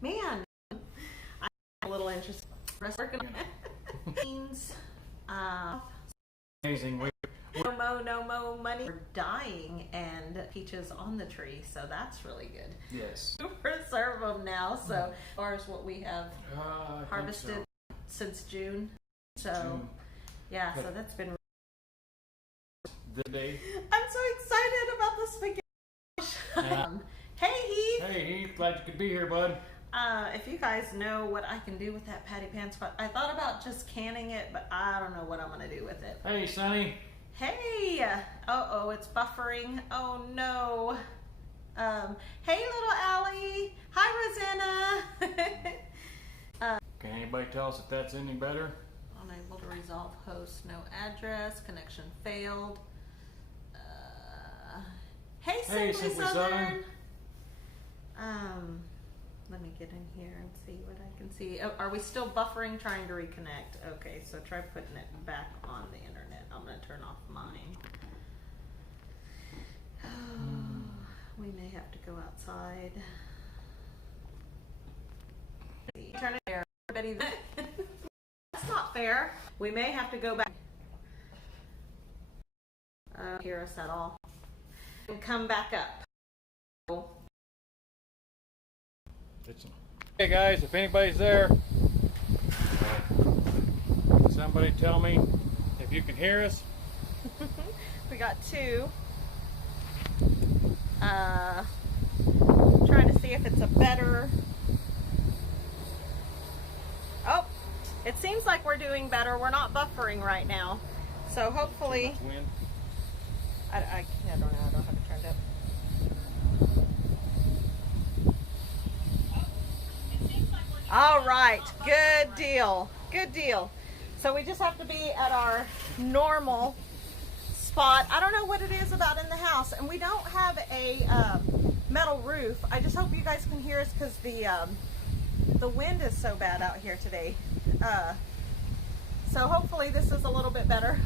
Man, I'm a little interested. Means, Amazing. no mo money. We're dying and peaches on the tree, so that's really good. Yes. We preserve them now. So as far as what we have harvested since June, so yeah, so that's been. The day. I'm so excited about the spaghetti. Hey Heath. Hey Heath, glad you could be here, bud. If you guys know what I can do with that patty pan spot, I thought about just canning it, but I don't know what I'm gonna do with it. Hey Sonny. Hey. Oh, it's buffering. Oh no. Hey little Allie. Hi Rosanna. Can anybody tell us if that's any better? Unable to resolve host, no address, connection failed. Hey, Simply Southern. Let me get in here and see what I can see. Oh, are we still buffering, trying to reconnect? Okay, so try putting it back on the internet. I'm going to turn off mine. Oh, we may have to go outside. Turn it there. Everybody, that's not fair. We may have to go back. Hear us at all. And come back up. Hey guys, if anybody's there, somebody tell me if you can hear us. We got two. Trying to see if it's a better. Oh, it seems like we're doing better. We're not buffering right now, so hopefully. I don't know. I don't have it turned up. All right, good deal. Good deal. So we just have to be at our normal spot. I don't know what it is about in the house, and we don't have a metal roof. I just hope you guys can hear us because the wind is so bad out here today. So hopefully this is a little bit better.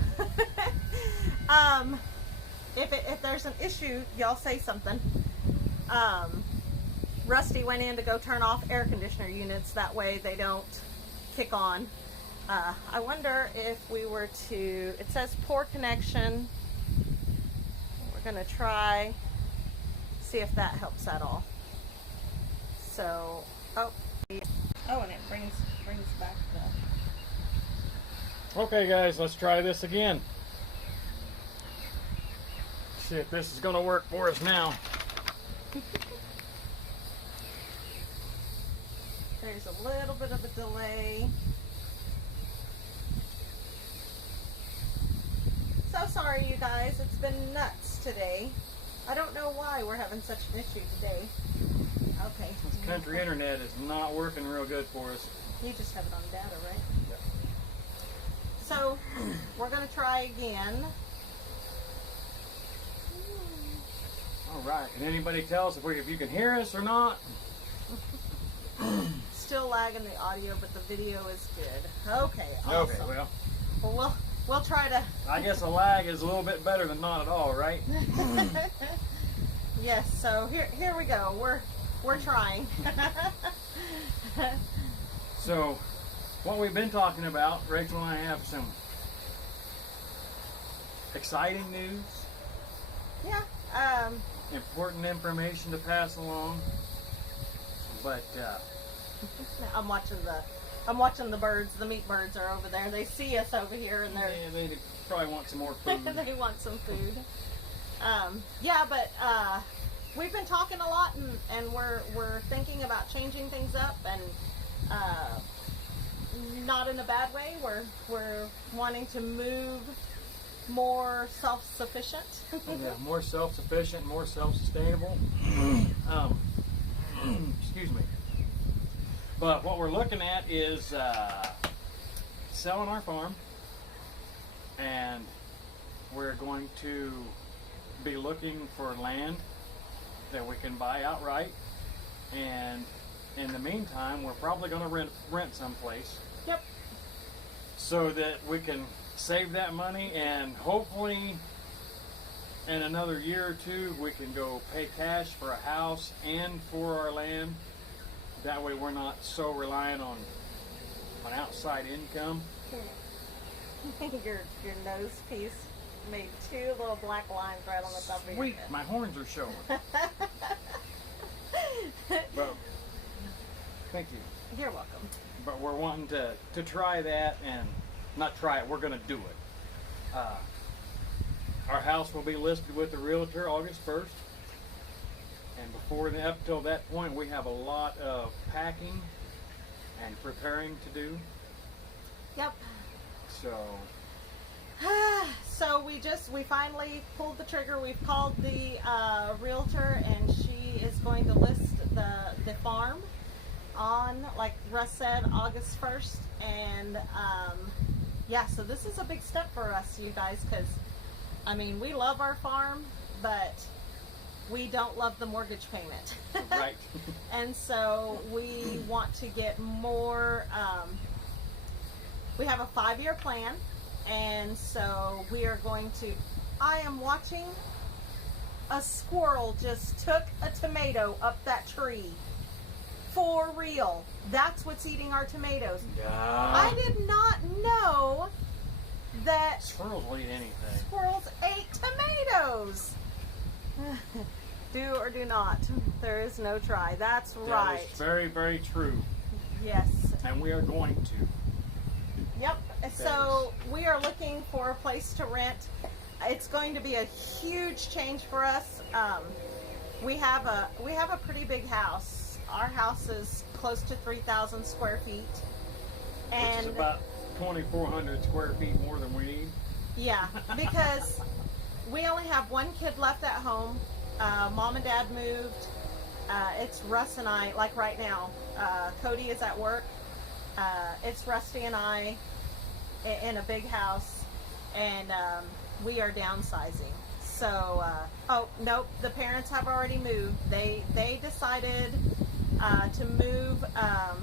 If there's an issue, y'all say something. Rusty went in to go turn off air conditioner units, that way they don't kick on. I wonder if we were to, it says poor connection. We're gonna try, see if that helps at all. So, and it brings back the... Okay guys, let's try this again. See if this is gonna work for us now. There's a little bit of a delay. So sorry you guys, it's been nuts today. I don't know why we're having such an issue today. Okay. This country internet is not working real good for us. You just have it on data, right? Yep. So we're going to try again. Alright, can anybody tell us if you can hear us or not? Still lagging the audio, but the video is good. Okay, awesome. Okay, well, we'll try to... I guess a lag is a little bit better than not at all, right? Yes, so here we go. We're trying. So, what we've been talking about, Rachel and I have some exciting news. Yeah. Important information to pass along. But I'm watching the birds. The meat birds are over there. They see us over here, and they probably want some more food. They want some food. Yeah, but we've been talking a lot, and we're thinking about changing things up, and not in a bad way. We're wanting to move more self-sufficient. Yeah, more self-sufficient, more self-sustainable. Excuse me. But what we're looking at is selling our farm, and we're going to be looking for land that we can buy outright, and in the meantime we're probably going to rent someplace. Yep. So that we can save that money, and hopefully in another year or two we can go pay cash for a house and for our land. That way we're not so reliant on outside income. your nose piece made two little black lines right on the top of your Sweet, head. my horns are showing. But, thank you. You're welcome. But we're wanting to try that, and not try it, we're going to do it. Our house will be listed with the realtor August 1st. And up till that point, we have a lot of packing and preparing to do. Yep. So, So we finally pulled the trigger. We've called the realtor, and she is going to list the farm on, like Russ said, August 1st. And yeah, so this is a big step for us, you guys, because I mean, we love our farm, but we don't love the mortgage payment. right. And so we want to get more, we have a 5-year plan, and so we are going to, I am watching a squirrel just took a tomato up that tree. For real. That's what's eating our tomatoes. Yeah. I did not know that Squirrels will eat anything. squirrels ate tomatoes. Do or do not. There is no try. That's right. That is very, very true. Yes. And we are going to. Yep. So we are looking for a place to rent. It's going to be a huge change for us. We have a pretty big house. Our house is close to 3,000 square feet, and which is about 2,400 square feet more than we need. yeah, because we only have one kid left at home. Mom and Dad moved. It's Russ and I, like right now. Cody is at work. It's Rusty and I in a big house, and we are downsizing. So, oh, nope, the parents have already moved. They decided to move a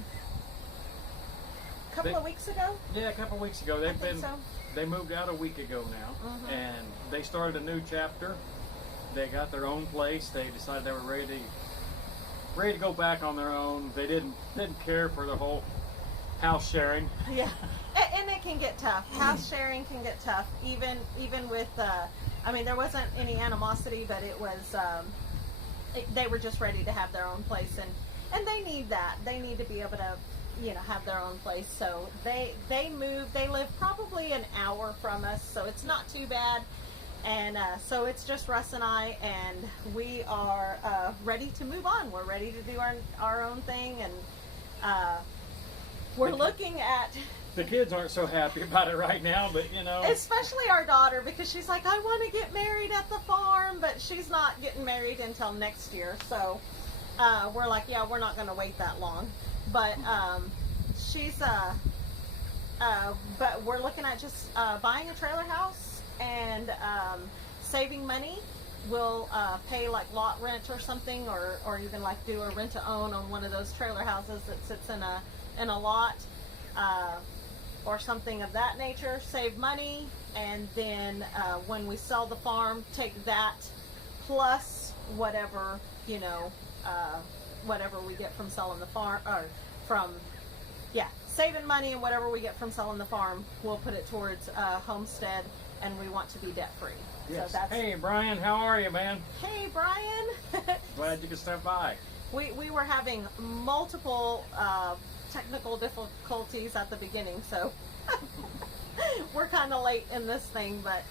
couple of weeks ago. Yeah, a couple of weeks ago. They moved out a week ago now, and they started a new chapter. They got their own place. They decided they were ready to go back on their own. They didn't care for the whole house sharing. Yeah, and it can get tough. House sharing can get tough, even with. I mean, there wasn't any animosity, but it was. They were just ready to have their own place, and they need that. They need to be able to, have their own place. So they moved. They live probably an hour from us, so it's not too bad. And so it's just Russ and I, and we are ready to move on. We're ready to do our own thing, and we're looking at. The kids aren't so happy about it right now, but especially our daughter, because she's like, I want to get married at the farm, but she's not getting married until next year. So we're like, yeah, we're not going to wait that long. But but we're looking at just buying a trailer house and saving money. We'll pay like lot rent or something, or even like do a rent to own on one of those trailer houses that sits in a lot. Or something of that nature, save money, and then when we sell the farm, take that plus whatever, whatever we get from selling the farm, or saving money, and whatever we get from selling the farm, we'll put it towards homestead, and we want to be debt free. Yes. So that's. Hey Brian, how are you, man? Hey Brian. Glad you could stop by. We were having multiple technical difficulties at the beginning, so we're kind of late in this thing, but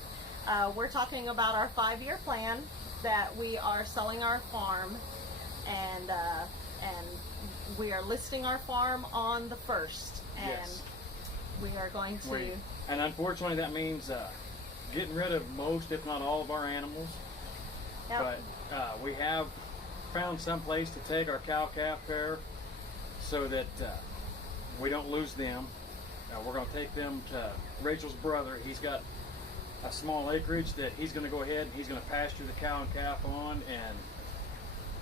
we're talking about our 5-year plan, that we are selling our farm, and we are listing our farm on the 1st, and yes. we are going to. And unfortunately, that means getting rid of most, if not all, of our animals. Yep. But we have found some place to take our cow-calf pair, so that we don't lose them. We're going to take them to Rachel's brother. He's got a small acreage that he's going to go ahead and he's going to pasture the cow and calf on, and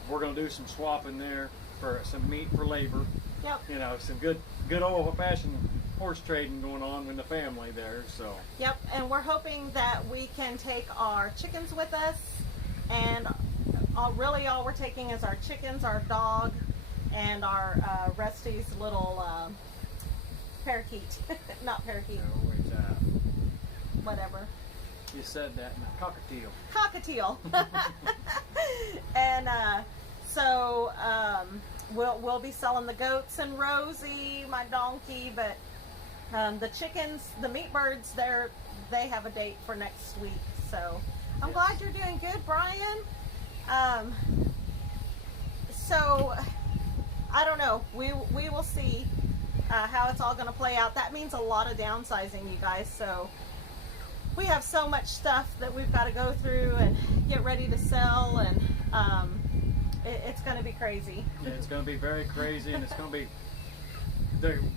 we're going to do some swapping there for some meat for labor. Yep. Some good old-fashioned horse trading going on in the family there. So. Yep, and we're hoping that we can take our chickens with us, and all we're taking is our chickens, our dog, and our Rusty's little parakeet. Not parakeet. No, it's Whatever. you said that. No, cockatiel. Cockatiel. And so we'll be selling the goats and Rosie, my donkey, but the chickens, the meat birds, they have a date for next week. So I'm glad you're doing good, Brian. So I don't know. We will see how it's all going to play out. That means a lot of downsizing, you guys. So we have so much stuff that we've got to go through and get ready to sell, and it's going to be crazy. Yeah, it's going to be very crazy, and it's going to be.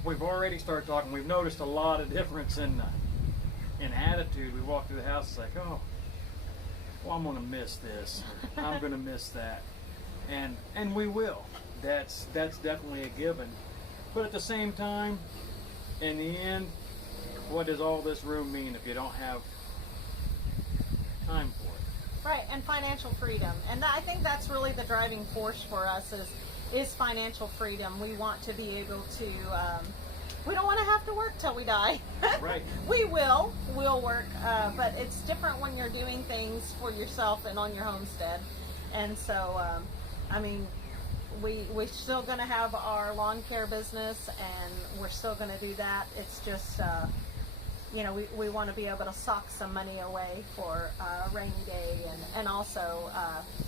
We've already started talking. We've noticed a lot of difference in attitude. We walk through the house, it's like, oh, well, I'm going to miss this. Or, I'm going to miss that, and we will. That's definitely a given. But at the same time, in the end, what does all this room mean if you don't have time for it? Right, and financial freedom. And I think that's really the driving force for us is financial freedom. We want to be able to, we don't want to have to work till we die. Right. We'll work, but it's different when you're doing things for yourself and on your homestead. And so, I mean, we're still going to have our lawn care business, and we're still going to do that. It's just, you know, we want to be able to sock some money away for a rainy day, and also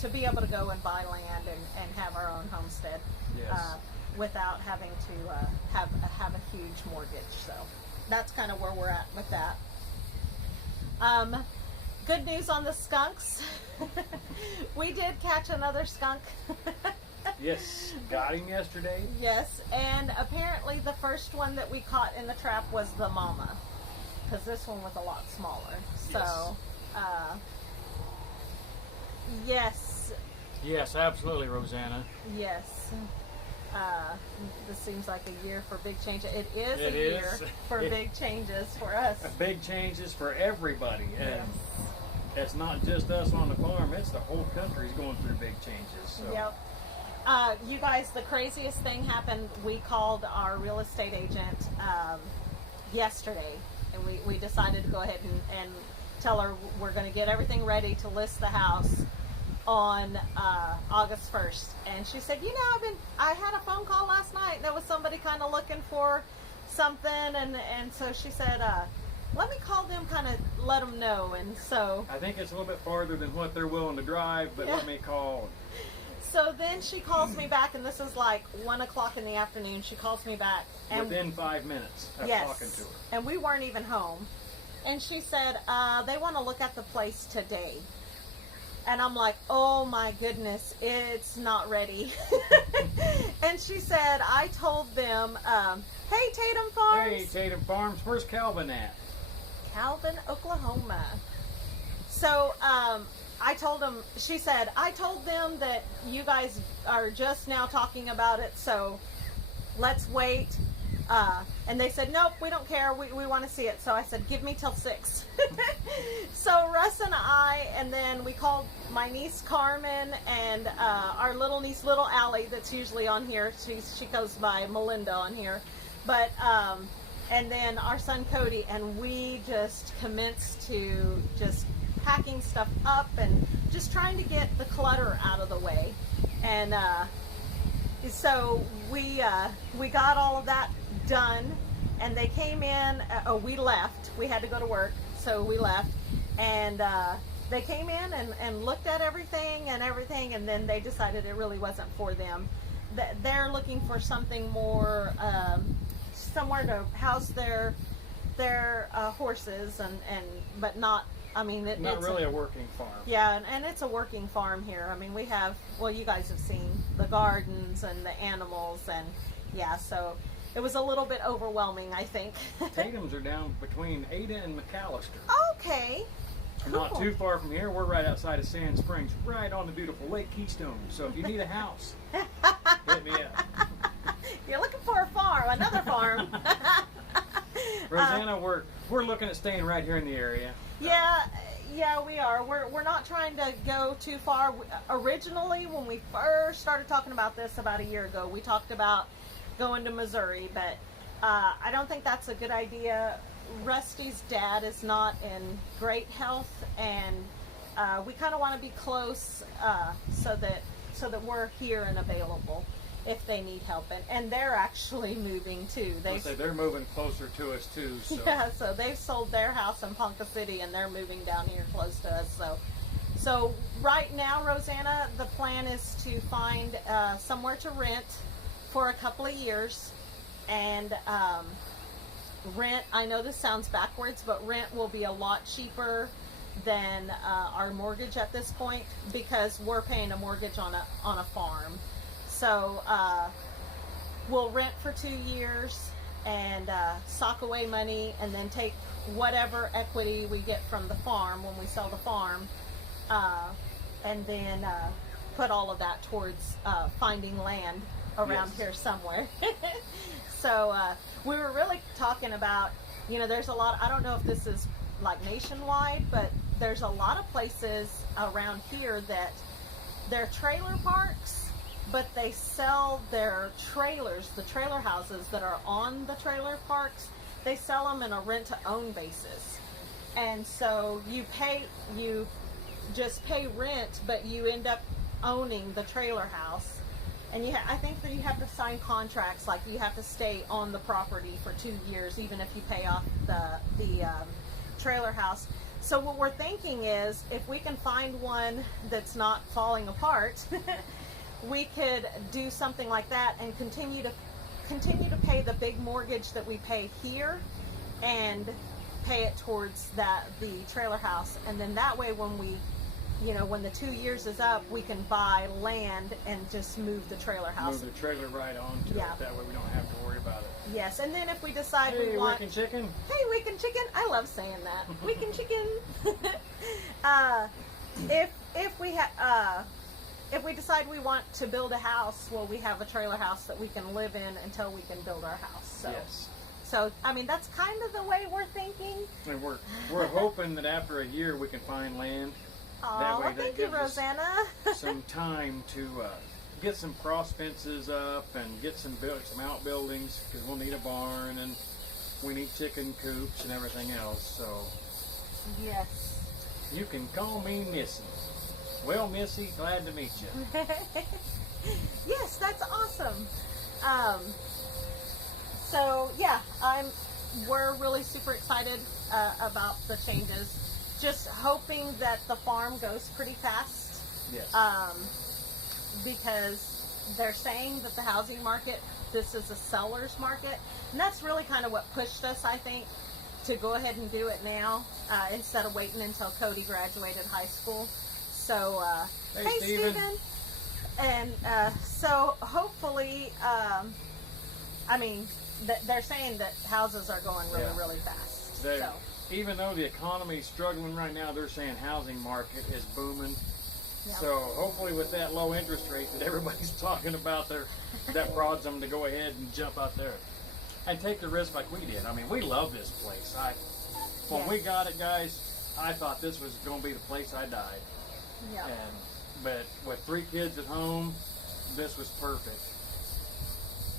to be able to go and buy land and have our own homestead. Yes. Without having to have a huge mortgage. So that's kind of where we're at with that. Good news on the skunks. We did catch another skunk. Yes, got him yesterday. Yes, and apparently the first one that we caught in the trap was the mama, because this one was a lot smaller. So, yes. Yes, absolutely, Rosanna. Yes. This seems like a year for big changes. It is It a year is. for big changes for us. Big changes for everybody. And Yes. it's not just us on the farm, it's the whole country's going through big changes. So. Yep. You guys, the craziest thing happened. We called our real estate agent yesterday, and we decided to go ahead and tell her we're going to get everything ready to list the house on August 1st. And she said, you know, I had a phone call last night, and there was somebody kind of looking for something, and so she said, let me call them, kind of let them know. And so I think it's a little bit farther than what they're willing to drive, but Yeah. let me call. So then she calls me back, and this is like 1 o'clock in the afternoon. She calls me back, and Within 5 minutes of yes, talking to her. and we weren't even home. And she said, they want to look at the place today. And I'm like, oh my goodness, it's not ready. And she said, I told them, hey, Tatum Farms. Hey, Tatum Farms, where's Calvin at? Calvin, Oklahoma. So I told them, she said, I told them that you guys are just now talking about it, so let's wait. And they said, nope, we don't care. We want to see it. So I said, give me till 6. So Russ and I, and then we called my niece Carmen and our little niece, little Allie, that's usually on here. She goes by Melinda on here. But, and then our son Cody, and we just commenced to just packing stuff up and just trying to get the clutter out of the way. And so we got all of that done, and they came in. We left. We had to go to work, so we left. And they came in and looked at everything, and then they decided it really wasn't for them. They're looking for something more, somewhere to house their horses, but not. I mean, Not it's really a working farm. Yeah, and it's a working farm here. I mean, we have, well, you guys have seen the gardens and the animals, and yeah, so it was a little bit overwhelming, I think. Tatum's are down between Ada and McAllister. Okay. We're not too far from here. We're right outside of Sand Springs, right on the beautiful Lake Keystone. So if you need a house, hit me up. You're looking for a farm, another farm. Rosanna, we're looking at staying right here in the area. Yeah, Yeah, we are. We're not trying to go too far. Originally, when we first started talking about this about a year ago, we talked about going to Missouri, but I don't think that's a good idea. Rusty's dad is not in great health, and we kind of want to be close so that we're here and available if they need help. And they're actually moving too. They're moving closer to us too. So. Yeah, so they've sold their house in Ponca City and they're moving down here close to us. So right now, Rosanna, the plan is to find somewhere to rent for a couple of years, and rent. I know this sounds backwards, but rent will be a lot cheaper than our mortgage at this point because we're paying a mortgage on a farm. So we'll rent for 2 years and sock away money, and then take whatever equity we get from the farm when we sell the farm, and then put all of that towards finding land around Yes. here somewhere. So we were really talking about, there's a lot, I don't know if this is like nationwide, but there's a lot of places around here that they're trailer parks, but they sell their trailers, the trailer houses that are on the trailer parks, they sell them in a rent-to-own basis. And so you just pay rent, but you end up owning the trailer house. And I think that you have to sign contracts, like you have to stay on the property for 2 years, even if you pay off the trailer house. So what we're thinking is, if we can find one that's not falling apart, we could do something like that and continue to pay the big mortgage that we pay here, and pay it towards the trailer house. And then that way, when the 2 years is up, we can buy land and just move the trailer house. Move the trailer right on to Yeah. it. That way we don't have to worry about it. Yes, and then if we decide Hey, we want... Wick and Chicken. Hey, Wick and Chicken. I love saying that. Wick and Chicken. If we decide we want to build a house, well, we have a trailer house that we can live in until we can build our house. So, Yes. So I mean, that's kind of the way we're thinking. And we're hoping that after a year we can find land. Oh, way that thank you, gives us Rosanna. some time to get some cross fences up and get some outbuildings, because we'll need a barn and we need chicken coops and everything else. So Yes. you can call me Missy. Well, Missy, glad to meet you. Yes, that's awesome. So yeah, we're really super excited about the changes. Just hoping that the farm goes pretty fast. Yes. Because they're saying that the housing market, this is a seller's market, and that's really kind of what pushed us, I think, to go ahead and do it now instead of waiting until Cody graduated high school. So, Hey, hey Steven. Steven. And so hopefully, they're saying that houses are going really, Yeah. really fast. They- So, Even though the economy's struggling right now, they're saying housing market is booming. yeah. So hopefully with that low interest rate that everybody's talking about, that prods them to go ahead and jump out there and take the risk like we did. I mean, we love this place. When we got it, guys, I thought this was going to be the place I died. yeah. But with 3 kids at home, this was perfect.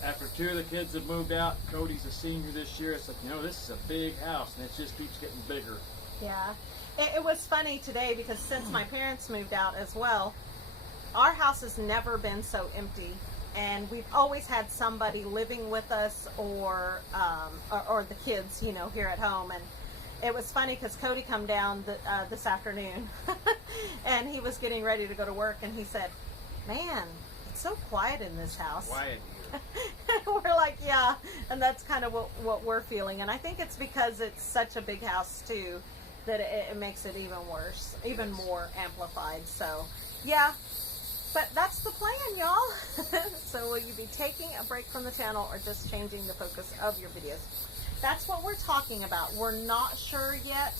After 2 of the kids have moved out, Cody's a senior this year. It's like, this is a big house, and it just keeps getting bigger. Yeah. It was funny today because since my parents moved out as well, our house has never been so empty. And we've always had somebody living with us or the kids, here at home. And it was funny because Cody come down this afternoon and he was getting ready to go to work, and he said, "Man, it's so quiet in this house." Quiet here. We're like, yeah, and that's kind of what we're feeling. And I think it's because it's such a big house too that it makes it even worse, even more amplified. So yeah, but that's the plan, y'all. So will you be taking a break from the channel or just changing the focus of your videos? That's what we're talking about. We're not sure yet.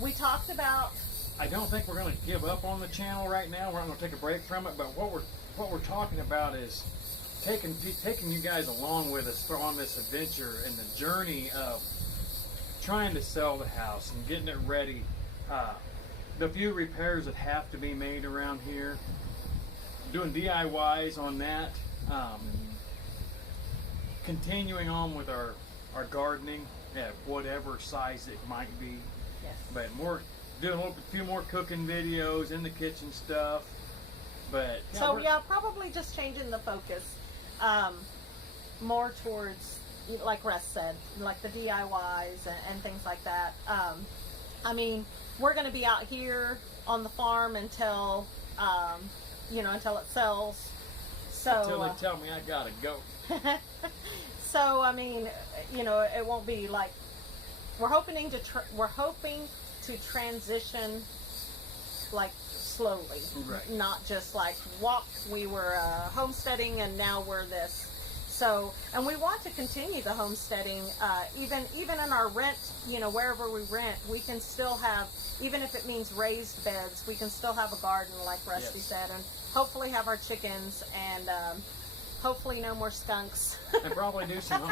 We talked about, I don't think we're going to give up on the channel right now. We're not going to take a break from it. But what we're talking about is taking you guys along with us on this adventure and the journey of trying to sell the house and getting it ready. The few repairs that have to be made around here, doing DIYs on that, continuing on with our gardening at whatever size it might be. Yes. But doing a few more cooking videos, in the kitchen stuff. But yeah, So yeah, probably just changing the focus more towards, like Russ said, like the DIYs and things like that. I mean, we're going to be out here on the farm until until it sells. So until they tell me I gotta go. so I mean, it won't be like we're hoping to transition like slowly, right? Not just like we were homesteading and now we're this. So, and we want to continue the homesteading, even in our rent, wherever we rent, we can still have, even if it means raised beds, we can still have a garden like Rusty said, and hopefully have our chickens, and hopefully no more skunks. And probably do some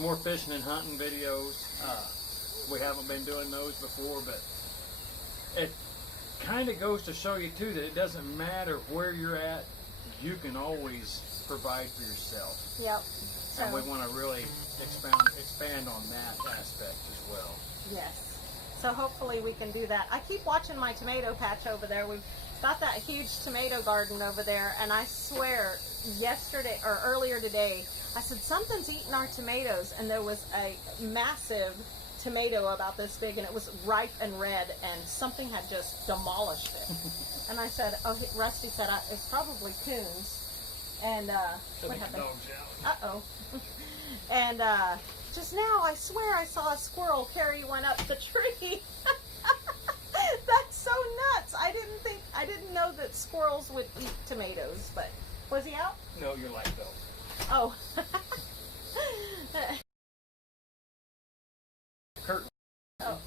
more fishing and hunting videos. We haven't been doing those before, but it kind of goes to show you too that it doesn't matter where you're at, you can always provide for yourself. Yep. So, and we want to really expand on that aspect as well. Yes. So hopefully we can do that. I keep watching my tomato patch over there. We've got that huge tomato garden over there, and I swear yesterday or earlier today, I said something's eating our tomatoes, and there was a massive tomato about this big, and it was ripe and red, and something had just demolished it. And I said, Rusty said, it's probably coons. And what happened? Uh-oh. And just now, I swear I saw a squirrel carry one up the tree. That's so nuts. I didn't know that squirrels would eat tomatoes, but was he out? No, your light bill. Oh. Curtain. Oh.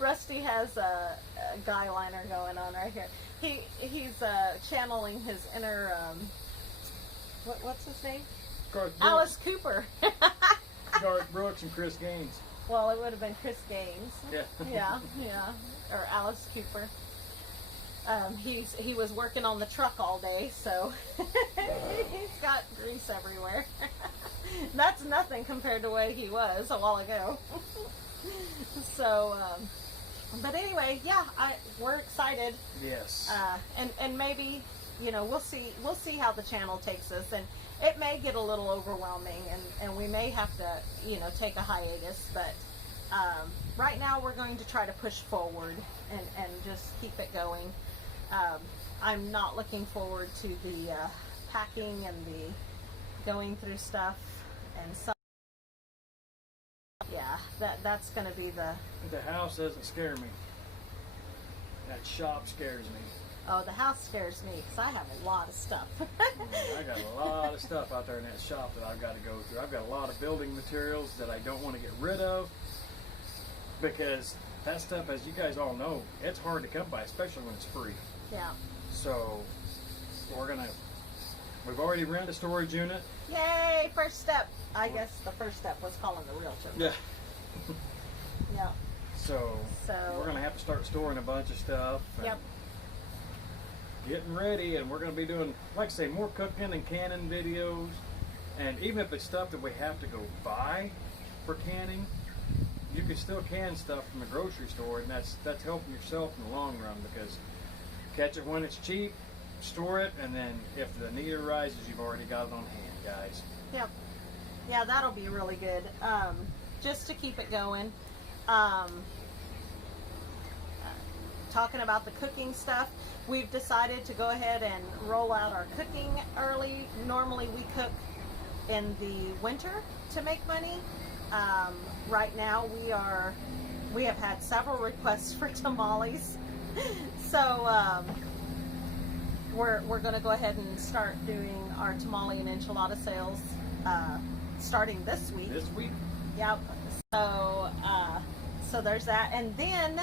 Rusty has a guy liner going on right here. He's channeling his inner what's his name? Alice Cooper. Garth Brooks and Chris Gaines. Well, it would have been Chris Gaines. Yeah. yeah, or Alice Cooper. He was working on the truck all day, so he's got grease everywhere. That's nothing compared to the way he was a while ago. So, but anyway, yeah, we're excited. Yes. And maybe, we'll see how the channel takes us, and it may get a little overwhelming, and we may have to, take a hiatus, but right now we're going to try to push forward and just keep it going. I'm not looking forward to the packing and the going through stuff and so. Yeah, that's going to be The house doesn't scare me. That shop scares me. Oh, the house scares me because I have a lot of stuff. I got a lot of stuff out there in that shop that I've got to go through. I've got a lot of building materials that I don't want to get rid of because that stuff, as you guys all know, it's hard to come by, especially when it's free. Yeah. So we've already rented a storage unit. Yay! First step. I guess the first step was calling the realtor. Yeah. Yeah. So we're going to have to start storing a bunch of stuff. Yep. Getting ready, and we're going to be doing, like I say, more cooking and canning videos. And even if it's stuff that we have to go buy for canning, you can still can stuff from the grocery store, and that's helping yourself in the long run because catch it when it's cheap, store it, and then if the need arises, you've already got it on hand, guys. Yep. Yeah, that'll be really good. Just to keep it going. Talking about the cooking stuff, we've decided to go ahead and roll out our cooking early. Normally we cook in the winter to make money. Right now we have had several requests for tamales. So we're going to go ahead and start doing our tamale and enchilada sales starting this week. This week? Yep. So there's that, and then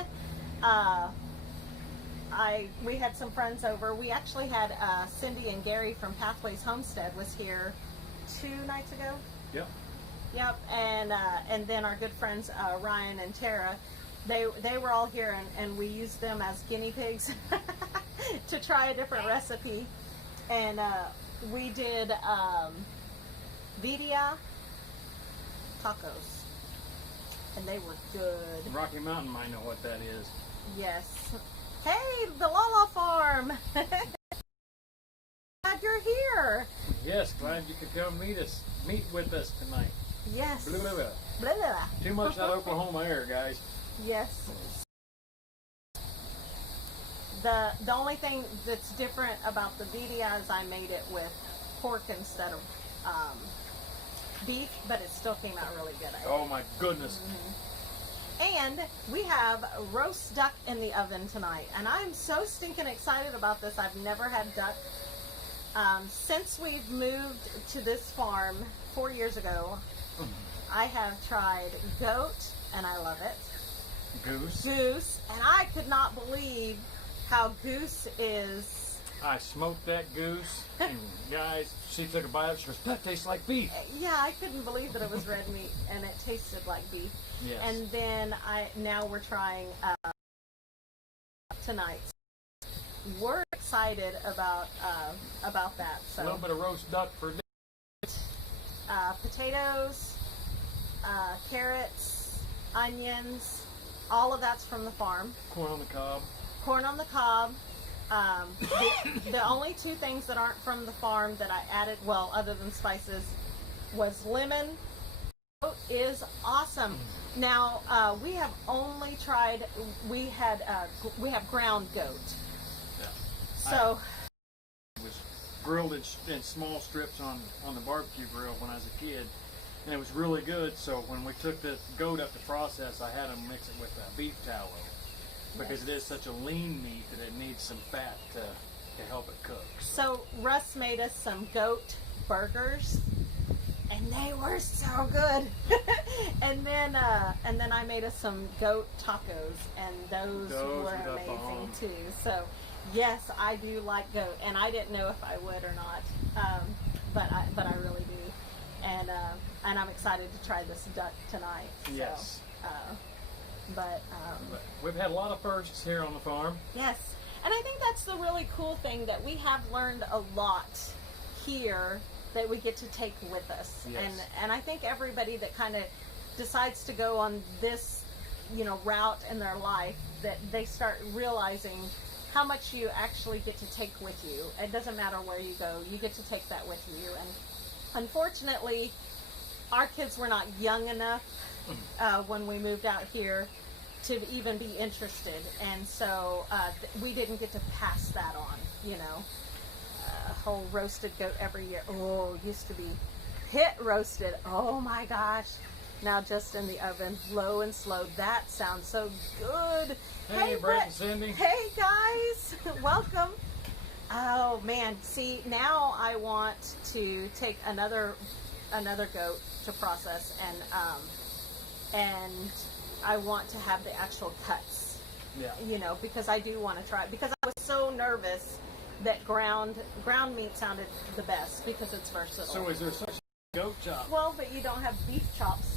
we had some friends over. We actually had Cindy and Gary from Pathways Homestead was here 2 nights ago. Yep. Yep, and then our good friends Ryan and Tara, they were all here, and we used them as guinea pigs to try a different recipe, and we did birria tacos, and they were good. Rocky Mountain might know what that is. Yes. Hey, the Lala Farm. Glad you're here. Yes, glad you could come meet with us tonight. Yes. Blah, blah, blah. Blah, blah, blah. Too much that Oklahoma air, guys. Yes. The only thing that's different about the birria is I made it with pork instead of beef, but it still came out really good. Oh my goodness. And we have roast duck in the oven tonight, and I'm so stinking excited about this. I've never had duck. Since we've moved to this farm 4 years ago, I have tried goat, and I love it. Goose, and I could not believe how goose is. I smoked that goose, and guys, she took a bite. She goes, "That tastes like beef." Yeah, I couldn't believe that it was red meat, and it tasted like beef. Yes. And then now we're trying tonight. We're excited about that. So a little bit of roast duck for dinner. potatoes, carrots, onions, all of that's from the farm. Corn on the cob. Corn on the cob. The only two things that aren't from the farm that I added, well, other than spices, was lemon. Goat is awesome. Now we have only tried. We have ground goat. Yeah. So It was grilled in small strips on the barbecue grill when I was a kid, and it was really good. So when we took the goat up to process, I had them mix it with beef tallow, because it is such a lean meat that it needs some fat to help it cook. So Russ made us some goat burgers, and they were so good. and then I made us some goat tacos, and those were amazing too. So yes, I do like goat, and I didn't know if I would or not, but I really do, and I'm excited to try this duck tonight. Yes. So, but we've had a lot of firsts here on the farm. yes, and I think that's the really cool thing, that we have learned a lot here that we get to take with us. Yes. And I think everybody that kind of decides to go on this, route in their life, that they start realizing how much you actually get to take with you. It doesn't matter where you go, you get to take that with you. And unfortunately, our kids were not young enough when we moved out here to even be interested, and so we didn't get to pass that on. Whole roasted goat every year. Oh, used to be pit roasted. Oh my gosh. Now just in the oven, low and slow. That sounds so good. Hey, Brett and Cindy. Hey guys, welcome. Oh man, see, now I want to take another goat to process, and I want to have the actual cuts. Yeah. Because I do want to try it, because I was so nervous that ground meat sounded the best because it's versatile. So is there such a goat chop? Well, but you don't have beef chops.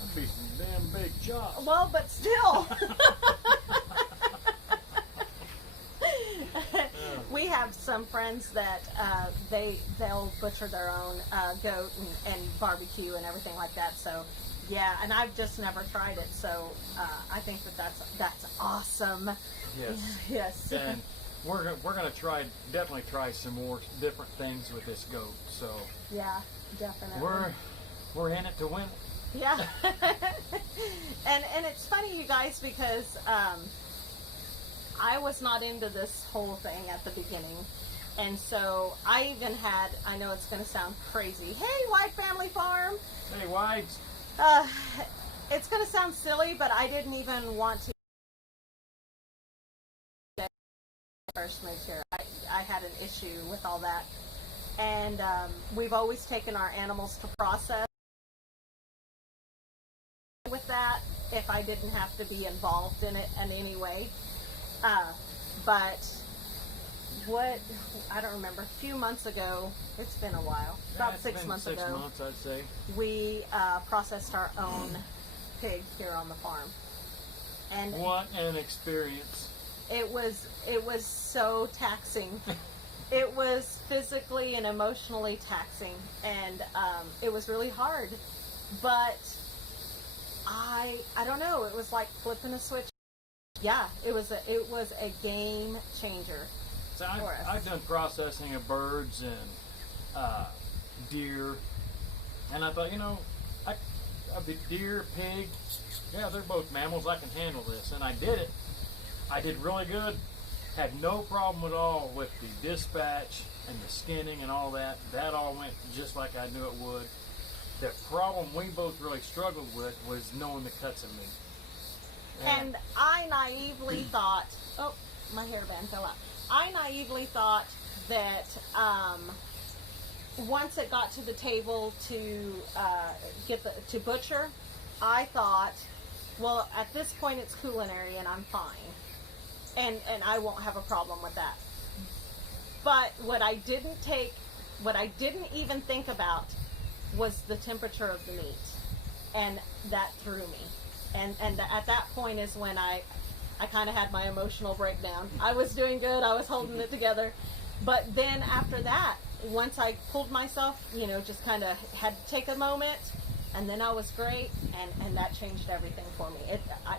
That'd be some damn big chops. Well, but still. We have some friends that they'll butcher their own goat and barbecue and everything like that. So yeah, and I've just never tried it. So I think that's awesome. Yes. Yes. And we're gonna definitely try some more different things with this goat. So Yeah, definitely. we're in it to win. Yeah. and it's funny, you guys, because I was not into this whole thing at the beginning. And so I even had, I know it's going to sound crazy. Hey, White Family Farm. Hey, Whites. It's going to sound silly, but I didn't even want to first moved here. I had an issue with all that. And we've always taken our animals to process with that if I didn't have to be involved in it in any way. But what, I don't remember, a few months ago, it's been a while, Yeah, about it's 6 been months 6 ago, months, I'd say. we processed our own pig here on the farm. And What an experience. it was so taxing. It was physically and emotionally taxing, and it was really hard. But I don't know. It was like flipping a switch. Yeah, it was a game changer. So for us. I've done processing of birds and deer, and I thought, of the deer, pig, yeah, they're both mammals. I can handle this, and I did it. I did really good. Had no problem at all with the dispatch and the skinning and all that. That all went just like I knew it would. The problem we both really struggled with was knowing the cuts of meat. And I naively thought, oh, my hairband fell out. I naively thought that once it got to the table to to butcher, I thought, well, at this point it's culinary and I'm fine. And I won't have a problem with that. But what I didn't even think about was the temperature of the meat. And that threw me. And at that point is when I kind of had my emotional breakdown. I was doing good. I was holding it together. But then after that, once I pulled myself, just kind of had to take a moment, and then I was great, and that changed everything for me.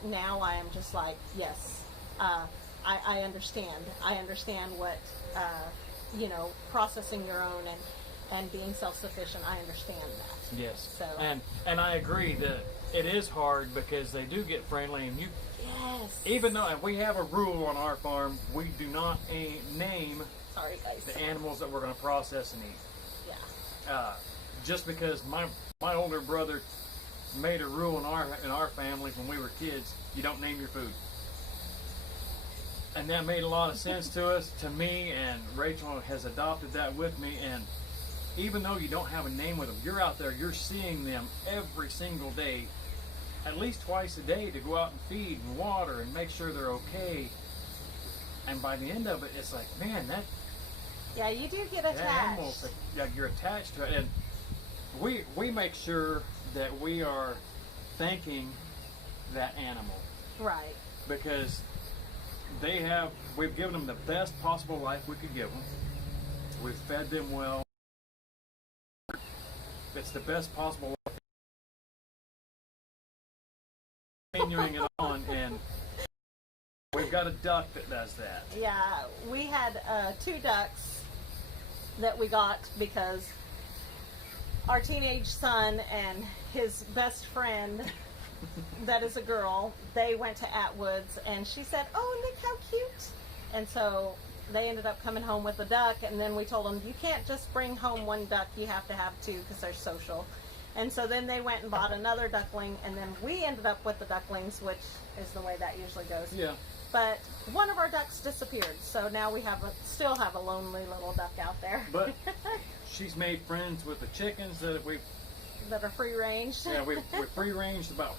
Now I am just like, yes, I understand. I understand what, processing your own and being self-sufficient. I understand that. Yes. So, and I agree that it is hard because they do get friendly, and yes. even though, and we have a rule on our farm, we do not name Sorry, guys. the animals that we're going to process and eat. Yeah. Just because my older brother made a rule in our family when we were kids, you don't name your food. And that made a lot of sense to me, and Rachel has adopted that with me. And even though you don't have a name with them, you're out there, you're seeing them every single day, at least twice a day, to go out and feed and water and make sure they're okay. And by the end of it, it's like, man, Yeah, you do get that attached. animal's, you're attached to it. And we make sure that we are thanking that animal, Right. because we've given them the best possible life we could give them. We've fed them well. It's the best possible life. Continuing it on, and we've got a duck that does that. Yeah, we had 2 ducks that we got because our teenage son and his best friend, that is a girl, they went to Atwood's, and she said, oh, look how cute. And so they ended up coming home with a duck, and then we told them, you can't just bring home 1 duck, you have to have 2 because they're social. And so then they went and bought another duckling, and then we ended up with the ducklings, which is the way that usually goes. Yeah. But one of our ducks disappeared, so now we still have a lonely little duck out there. But she's made friends with the chickens that that are free range. Yeah, we free ranged about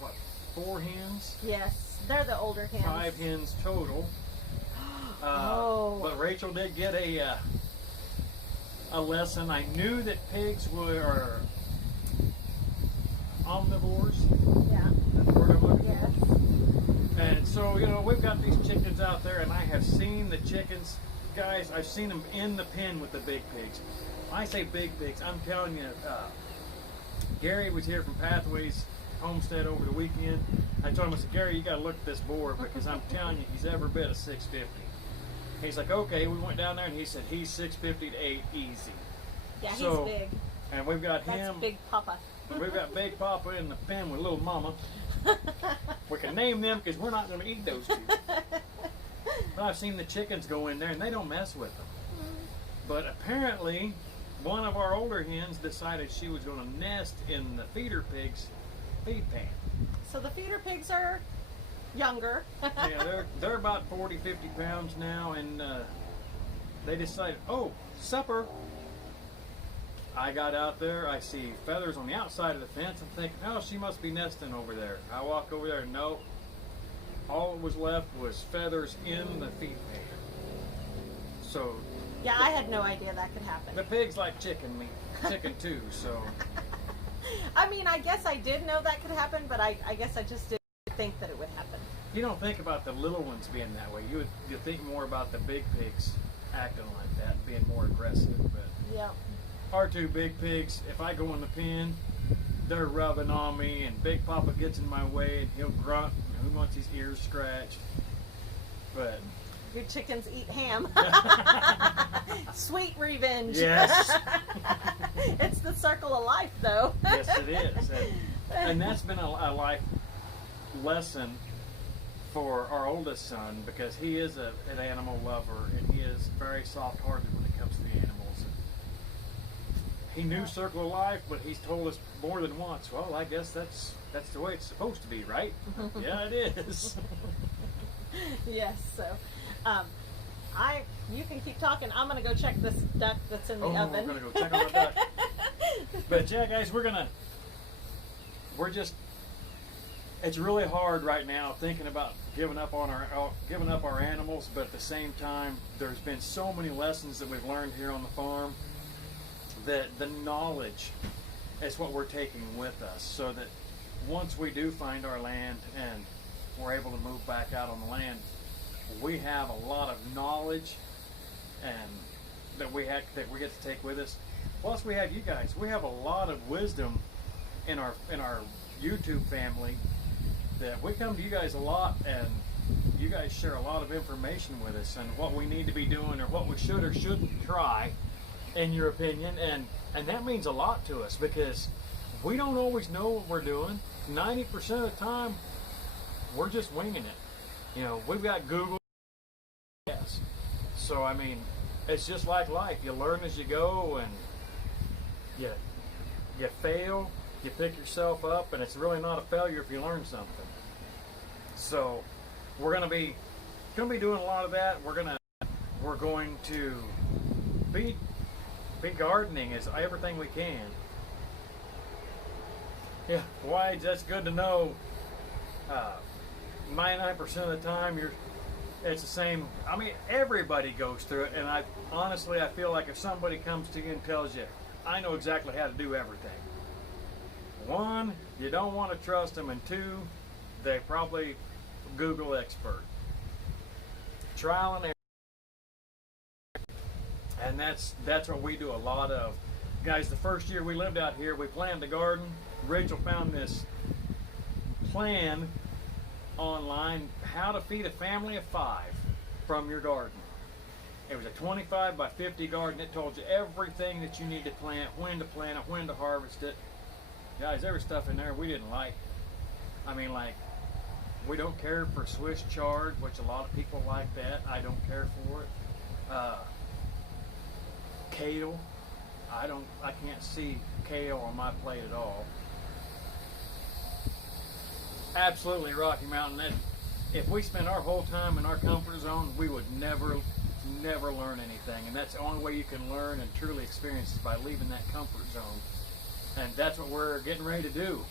4 hens? Yes, they're the older hens. 5 hens total. Oh. But Rachel did get a lesson. I knew that pigs are omnivores. Yeah. That's the word I'm looking Yes. for. And so, we've got these chickens out there, and I have seen the chickens, guys, I've seen them in the pen with the big pigs. When I say big pigs, I'm telling you, Gary was here from Pathways Homestead over the weekend. I told him, I said, Gary, you got to look at this board, because I'm telling you, he's every bit of 650. He's like, okay, we went down there, and he said he's 650 to 8 easy. Yeah, he's So, big. And we've got That's him. Big Papa. We've got Big Papa in the pen with Little Mama. We can name them because we're not going to eat those 2. But I've seen the chickens go in there, and they don't mess with them. But apparently, one of our older hens decided she was going to nest in the feeder pig's feed pan. So the feeder pigs are younger. Yeah, they're about 40, 50 pounds now, and they decided, oh, supper. I got out there, I see feathers on the outside of the fence. I'm thinking, oh, she must be nesting over there. I walk over there, no. All that was left was feathers in the feed pan. So Yeah, I had no idea that could happen. The pigs like chicken meat, chicken too. So I mean, I guess I did know that could happen, but I guess I just didn't think that it would happen. you don't think about the little ones being that way. You think more about the big pigs acting like that, being more aggressive. But Yeah. our two big pigs, if I go in the pen, they're rubbing on me, and Big Papa gets in my way, and he'll grunt. He wants his ears scratched. But Your chickens eat ham. Sweet revenge. yes, It's the circle of life, though. yes, it is, and that's been a life lesson for our oldest son, because he is an animal lover, and he is very soft-hearted when it comes to the animals. He knew circle of life, but he's told us more than once, well, I guess that's the way it's supposed to be, right? Yeah, it is. Yes. So, you can keep talking. I'm gonna go check this duck that's in the oven. We're gonna go check on the duck. But yeah, guys, it's really hard right now thinking about giving up our animals, but at the same time, there's been so many lessons that we've learned here on the farm that the knowledge is what we're taking with us, so that once we do find our land and we're able to move back out on the land, we have a lot of knowledge and that we get to take with us. Plus, we have you guys. We have a lot of wisdom in our YouTube family that we come to you guys a lot, and you guys share a lot of information with us and what we need to be doing, or what we should or shouldn't try, in your opinion, and that means a lot to us, because we don't always know what we're doing. 90% of the time, we're just winging it. You know, we've got Google. Yes. So I mean, it's just like life. You learn as you go, and you fail, you pick yourself up, and it's really not a failure if you learn something. So we're gonna be doing a lot of that. We're going to be gardening as everything we can. Yeah, why? That's good to know. 99% of the time, it's the same. I mean, everybody goes through it, and I feel like if somebody comes to you and tells you, I know exactly how to do everything. One, you don't want to trust them, and two, they probably Google expert. Trial and error. And that's what we do a lot of. Guys, the first year we lived out here, we planned a garden. Rachel found this plan online, how to feed a family of 5 from your garden. It was a 25 by 50 garden. It told you everything that you need to plant it, when to harvest it. Guys, there was stuff in there we didn't like. I mean, like, we don't care for Swiss chard, which a lot of people like that. I don't care for it. Kale. I can't see kale on my plate at all. Absolutely, Rocky Mountain. If we spent our whole time in our comfort zone, we would never learn anything. And that's the only way you can learn and truly experience is by leaving that comfort zone. And that's what we're getting ready to do.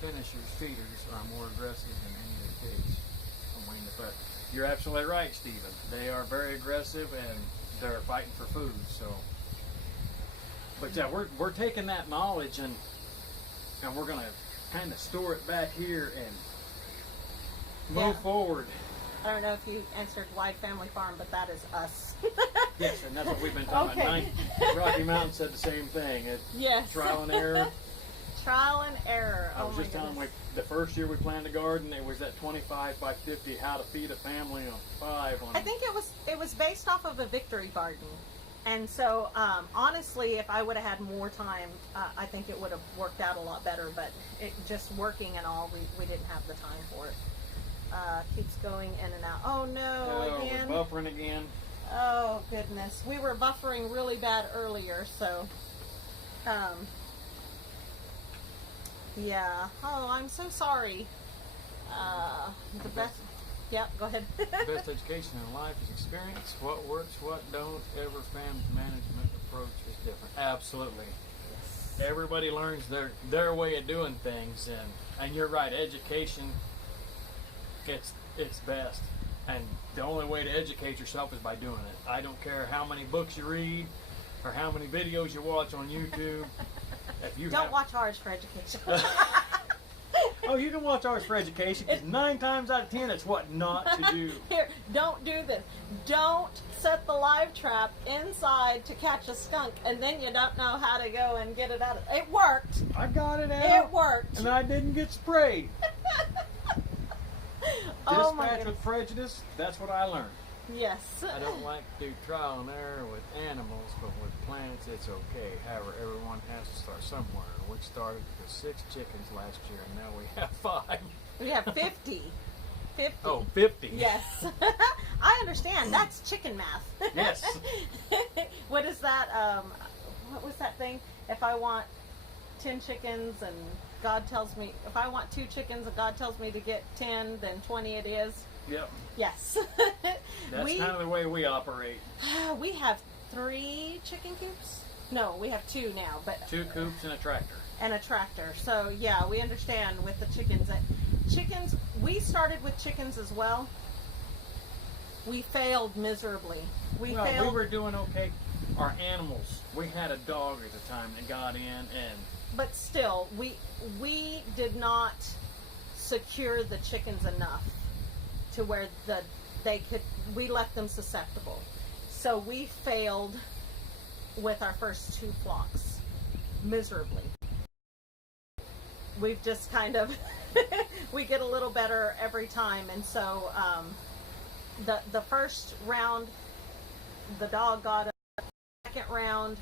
Finishers, feeders are more aggressive than any of the pigs. But you're absolutely right, Stephen. They are very aggressive, and they're fighting for food. So, but yeah, we're taking that knowledge and we're gonna kind of store it back here and move forward. I don't know if you answered Wide Family Farm, but that is us. Yes, and that's what we've been talking about. Rocky Mountain said the same thing. Yes. Trial and error. Trial and error. I was just telling you, the first year we planted a garden, it was that 25 by 50, how to feed a family of 5. I think it was based off of a victory garden. And so, honestly, if I would have had more time, I think it would have worked out a lot better. But it just working and all, we didn't have the time for it. Keeps going in and out. Oh no, again. We're buffering again. Oh goodness, we were buffering really bad earlier, so. Yeah. Oh, I'm so sorry. The best. Yep. Go ahead. The best education in life is experience. What works, what don't. Every family management approach is different. Absolutely. Yes. Everybody learns their way of doing things, and you're right. Education, it's best. And the only way to educate yourself is by doing it. I don't care how many books you read or how many videos you watch on YouTube. If you Don't watch ours for education. Oh, you can watch ours for education, because 9 times out of 10 it's what not to do. Here, don't do this. Don't set the live trap inside to catch a skunk, and then you don't know how to go and get it out. It worked. I got it out. It worked. And I didn't get sprayed. Oh my Dispatch goodness. with prejudice, that's what I learned. Yes. I don't like to do trial and error with animals, but with plants it's okay. However, everyone has to start somewhere. We started with 6 chickens last year, and now we have 5. We have 50. 50. Oh, 50. Yes. I understand. That's chicken math. Yes. What is that? What was that thing? If I want 10 chickens and God tells me, if I want 2 chickens and God tells me to get 10, then 20 it is. Yep. Yes. That's kind of the way we operate. We have 3 chicken coops. No, we have 2 now, but 2 coops and a tractor. and a tractor. So yeah, we understand with the chickens. Chickens, we started with chickens as well. We failed miserably. We were doing okay. Our animals, we had a dog at the time that got in, and but still, we did not secure the chickens enough to where we left them susceptible. So we failed with our first 2 flocks miserably. We've just kind of we get a little better every time, and so the first round the dog got a second round.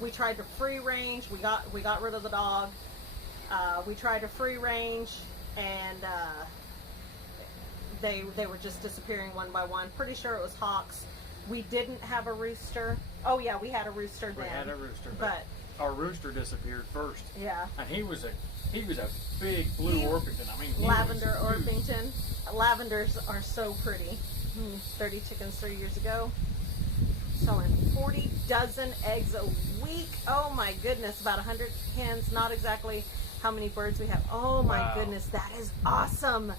We tried to free range. We got rid of the dog. We tried to free range, and they were just disappearing one by one. Pretty sure it was hawks. We didn't have a rooster. Oh yeah, we had a rooster then. we had a rooster, but our rooster disappeared first. yeah. And he was a big blue Orpington. I mean, Lavender Orpington. Lavenders are so pretty. 30 chickens 3 years ago. Selling 40 dozen eggs a week. Oh my goodness, about 100 hens. Not exactly how many birds we have. Oh my Wow. goodness, that is awesome. A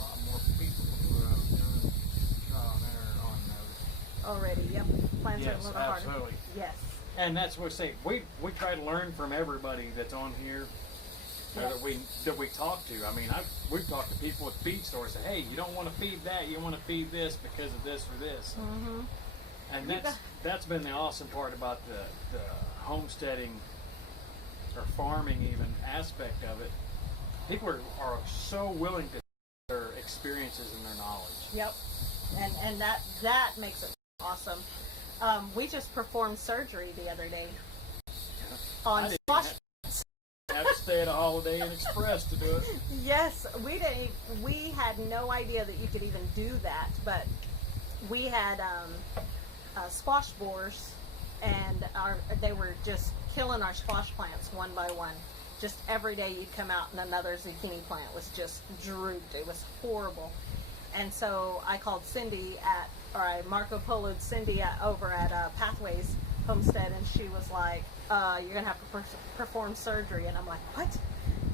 lot more people who are doing trial and error on those. Already, yep. Plans are a Yes, little harder. absolutely. Yes. And that's what we say. We try to learn from everybody that's on here, Yes. that we talk to. I mean, we've talked to people with feed stores. Say, hey, you don't want to feed that. You want to feed this because of this or this. Mm-hmm. And that's been the awesome part about the homesteading or farming even aspect of it. People are so willing to share their experiences and their knowledge. Yep. And that makes it awesome. We just performed surgery the other day on I didn't squash. have to stay at a Holiday Inn Express to do it. Yes, we had no idea that you could even do that, but we had squash borers, and they were just killing our squash plants one by one. Just every day you'd come out and another zucchini plant was just drooped. It was horrible. And so I called I Marco Polo'd Cindy over at Pathways Homestead, and she was like, you're going to have to perform surgery. And I'm like, what?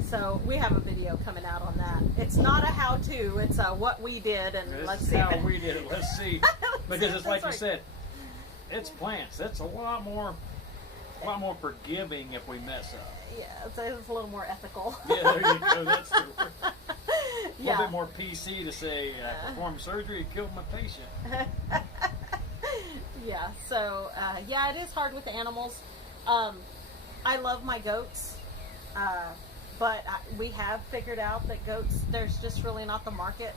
So we have a video coming out on that. It's not a how-to, it's what we did, and This let's is see how if we did it. Let's see. Because it's like you right. said, it's plants. That's a lot more forgiving if we mess up. Yeah, it's a little more ethical. Yeah, there you go. That's true. A Yeah. little bit more PC to say, perform surgery, killed my patient. Yeah, so yeah, it is hard with animals. I love my goats, but we have figured out that goats, there's just really not the market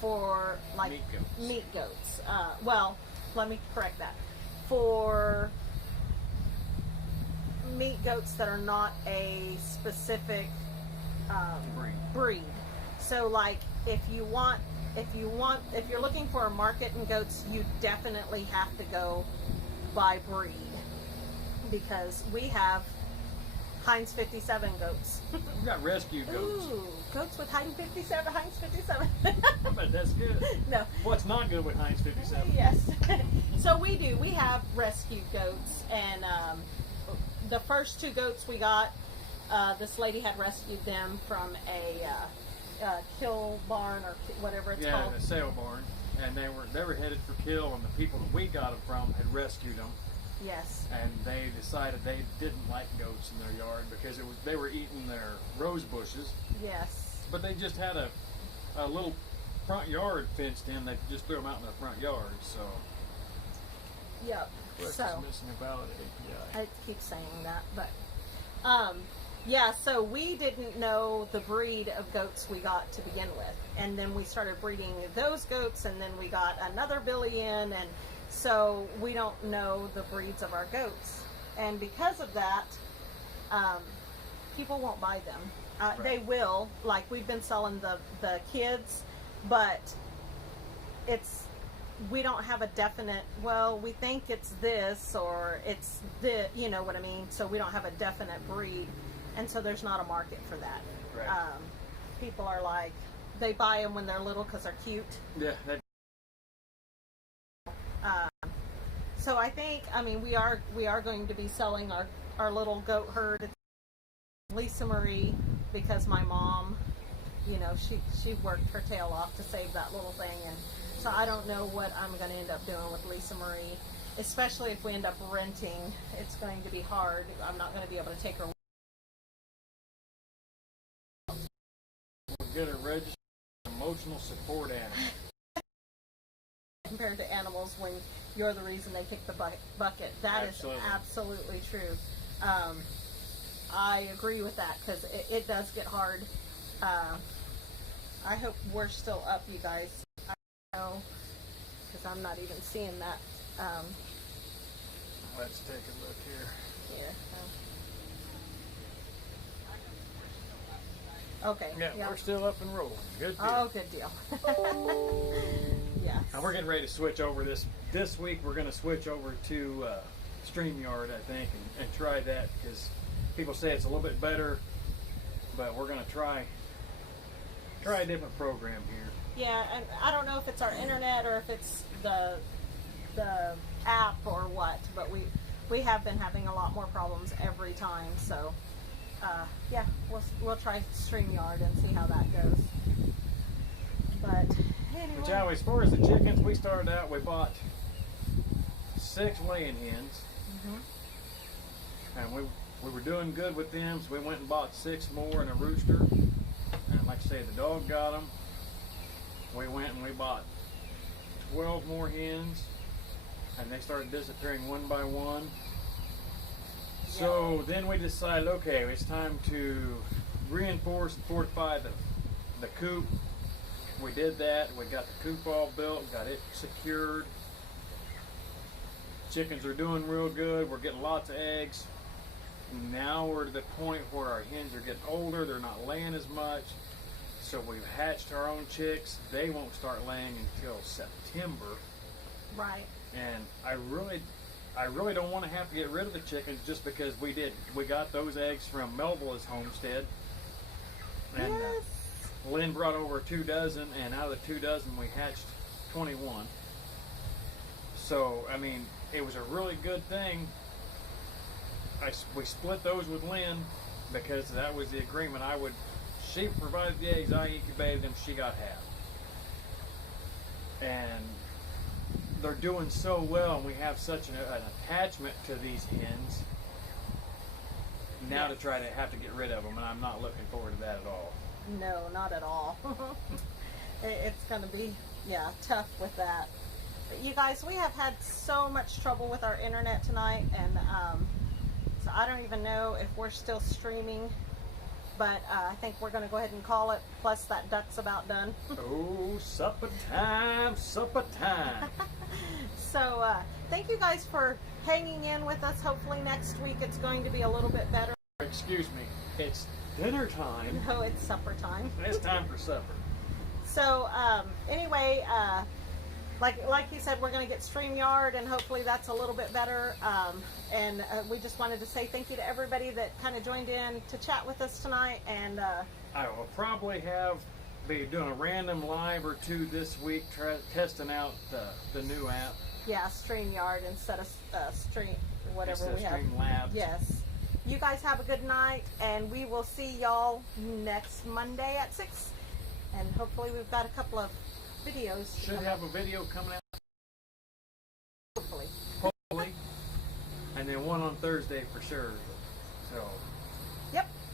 for like Meat goats. Well, let me correct that. For meat goats that are not a specific breed. So like if you're looking for a market in goats, you definitely have to go by breed, because we have Heinz 57 goats. We got rescue goats. Ooh, goats with Heinz 57. But that's good. No. What's not good with Heinz 57? Yes. So we have rescue goats, and the first 2 goats we got, this lady had rescued them from kill barn or whatever it's Yeah, called. the sale barn, and they were headed for kill, and the people that we got them from had rescued them, Yes. and they decided they didn't like goats in their yard because they were eating their rose bushes, Yes. but they just had a little front yard fenced in. They just threw them out in their front yard. So Yep. What's So missing a valid API? I keep saying that, but yeah. So we didn't know the breed of goats we got to begin with, and then we started breeding those goats, and then we got another billy in, and so we don't know the breeds of our goats, and because of that, people won't buy them. Right. They will, like we've been selling the kids, but we don't have a definite, well, we think it's this or it's the, you know what I mean? So we don't have a definite breed, and so there's not a market for that. Right. People are like, they buy them when they're little because they're cute. Yeah. So I think, I mean, we are going to be selling our little goat herd. It's Lisa Marie, because my mom, you know, she worked her tail off to save that little thing, and so I don't know what I'm going to end up doing with Lisa Marie, especially if we end up renting. It's going to be hard. I'm not going to be able to take her. We'll get her registered emotional support animal. Compared to animals when you're the reason they kick the bucket. That Absolutely. is absolutely true. I agree with that, because it does get hard. I hope we're still up, you guys. I know, because I'm not even seeing that. Let's take a look here. Yeah. Okay. Yeah, we're still up and rolling. Good deal. Oh, good deal. Yes. Now we're getting ready to switch over this week. We're going to switch over to StreamYard, I think, and try that, because people say it's a little bit better, but we're going to try a different program here. Yeah, and I don't know if it's our internet or if it's the app or what, but we have been having a lot more problems every time. So yeah, we'll try StreamYard and see how that goes. But anyway. Which, as far as the chickens, we started out, we bought 6 laying hens, and we were doing good with them, so we went and bought 6 more and a rooster. And like I say, the dog got them. We went and we bought 12 more hens, and they started disappearing one by one. So then we decided, okay, it's time to reinforce and fortify the coop. We did that. We got the coop all built, got it secured. Chickens are doing real good. We're getting lots of eggs. Now we're to the point where our hens are getting older. They're not laying as much. So we've hatched our own chicks. They won't start laying until September. Right. And I really don't want to have to get rid of the chickens, just because we got those eggs from Melville's homestead. And Yes. Lynn brought over 2 dozen, and out of the 2 dozen we hatched 21. So, I mean, it was a really good thing. We split those with Lynn, because that was the agreement. She provided the eggs, I incubated them, she got half. And they're doing so well, and we have such an attachment to these hens now, to try to have to get rid of them, and I'm not looking forward to that at all. No, not at all. It's going to be, tough with that. But you guys, we have had so much trouble with our internet tonight, and so I don't even know if we're still streaming, but I think we're going to go ahead and call it. Plus, that duck's about done. Oh, supper time, supper time. So, thank you guys for hanging in with us. Hopefully next week it's going to be a little bit better. Excuse me, it's dinner time. No, it's supper time. It's time for supper. So, anyway, like you said, we're going to get StreamYard, and hopefully that's a little bit better. And we just wanted to say thank you to everybody that kind of joined in to chat with us tonight. And I will probably be doing a random live or 2 this week, testing out the new app. yeah, StreamYard instead of whatever we have. Streamlabs. Yes. You guys have a good night, and we will see y'all next Monday at 6. And hopefully we've got a couple of videos. to Should come have up, a video coming out hopefully. hopefully, and then one on Thursday for sure. So